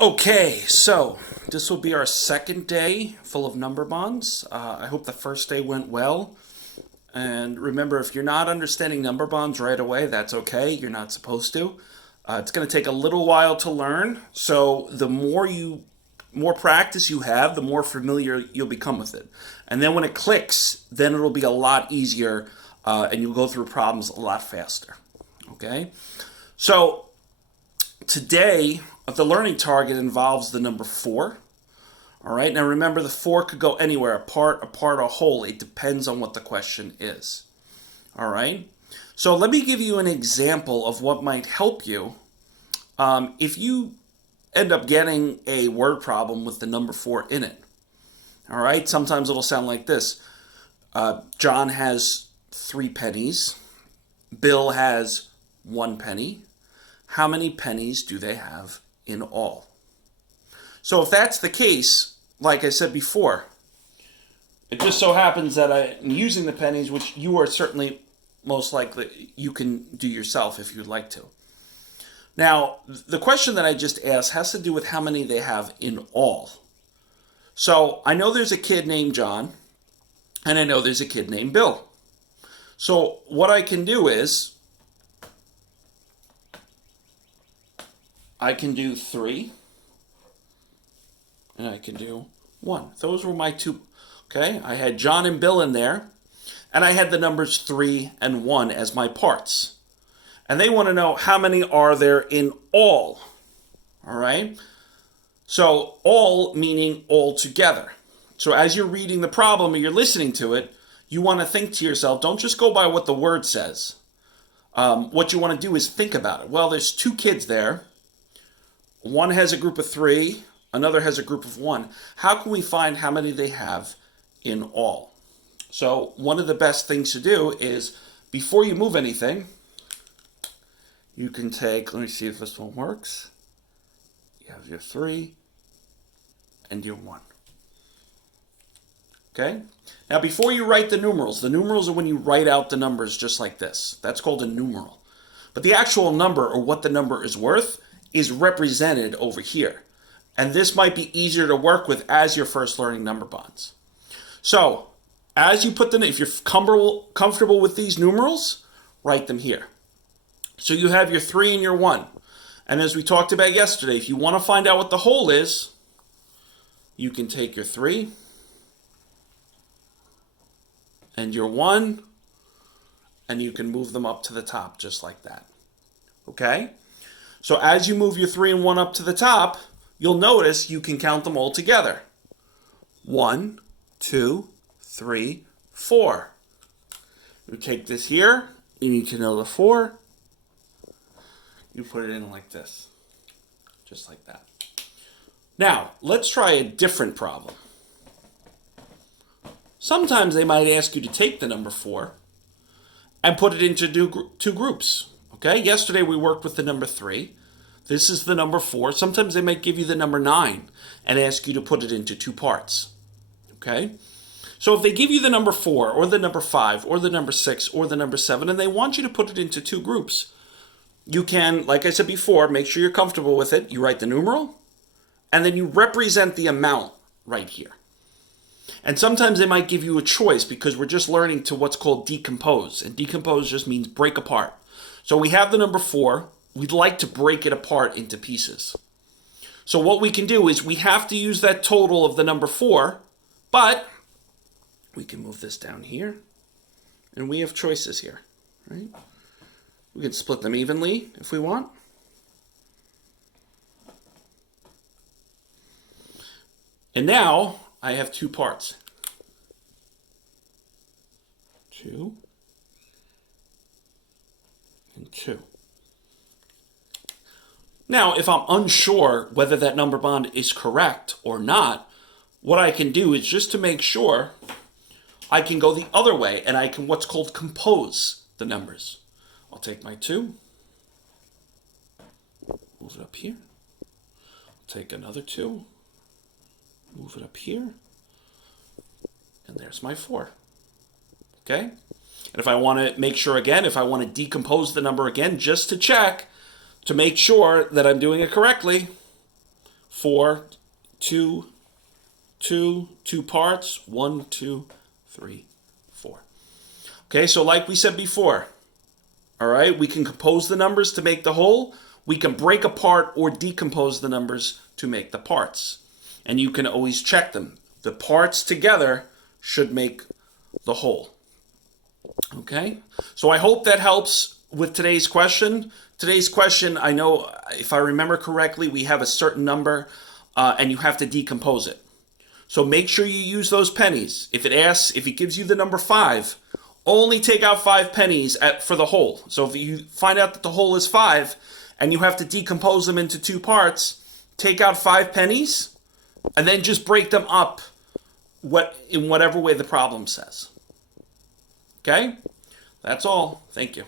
Okay, so this will be our second day full of number bonds. I hope the first day went well. And remember, if you're not understanding number bonds right away, that's okay. You're not supposed to. It's going to take a little while to learn. So the more practice you have, the more familiar you'll become with it. And then when it clicks, then it'll be a lot easier, and you'll go through problems a lot faster. Okay, so today the learning target involves the number 4. All right, now remember the 4 could go anywhere, a part, a whole. It depends on what the question is. All right, so let me give you an example of what might help you if you end up getting a word problem with the number 4 in it. All right, sometimes it'll sound like this. John has 3 pennies. Bill has 1 penny. How many pennies do they have in all? So if that's the case, like I said before, it just so happens that I'm using the pennies, which you are certainly most likely you can do yourself if you'd like to. Now, the question that I just asked has to do with how many they have in all. So I know there's a kid named John, and I know there's a kid named Bill. So what I can do is I can do 3, and I can do 1. Those were my two. Okay, I had John and Bill in there, and I had the numbers 3 and 1 as my parts. And they want to know how many are there in all. All right, so all meaning all together. So as you're reading the problem or you're listening to it, you want to think to yourself, don't just go by what the word says. What you want to do is think about it. Well, there's 2 kids there. One has a group of 3, another has a group of 1. How can we find how many they have in all? So one of the best things to do is, before you move anything, you can take, let me see if this one works. You have your 3 and your 1. Okay? Now before you write the numerals are when you write out the numbers just like this. That's called a numeral. But the actual number, or what the number is worth, is represented over here. And this might be easier to work with as you're first learning number bonds. So, as you put them, if you're comfortable with these numerals, write them here. So you have your 3 and your 1. And as we talked about yesterday, if you want to find out what the whole is, you can take your 3 and your 1, and you can move them up to the top just like that. Okay? So as you move your 3 and 1 up to the top, you'll notice you can count them all together. 1, 2, 3, 4. You take this here, you need to know the 4. You put it in like this, just like that. Now, let's try a different problem. Sometimes they might ask you to take the number 4 and put it into 2 groups. Okay, yesterday we worked with the number 3. This is the number 4. Sometimes they might give you the number 9 and ask you to put it into 2 parts. Okay, so if they give you the number 4 or the number 5 or the number 6 or the number 7 and they want you to put it into 2 groups, you can, like I said before, make sure you're comfortable with it. You write the numeral and then you represent the amount right here. And sometimes they might give you a choice because we're just learning to what's called decompose. And decompose just means break apart. So we have the number 4. We'd like to break it apart into pieces. So what we can do is we have to use that total of the number 4, but we can move this down here. And we have choices here, right? We can split them evenly if we want. And now I have 2 parts. 2 and 2. Now, if I'm unsure whether that number bond is correct or not, what I can do is, just to make sure, I can go the other way and I can what's called compose the numbers. I'll take my 2, move it up here. I'll take another 2, move it up here, and there's my 4. Okay? And if I want to make sure again, if I want to decompose the number again, just to check, to make sure that I'm doing it correctly, 4, 2, 2, 2 parts, 1, 2, 3, 4. Okay, so like we said before, all right, we can compose the numbers to make the whole. We can break apart or decompose the numbers to make the parts. And you can always check them. The parts together should make the whole. Okay, so I hope that helps with today's question. Today's question, I know, if I remember correctly, we have a certain number and you have to decompose it. So make sure you use those pennies. If it gives you the number 5, only take out 5 pennies for the whole. So if you find out that the whole is 5 and you have to decompose them into 2 parts, take out 5 pennies and then just break them up in whatever way the problem says. Okay? That's all. Thank you.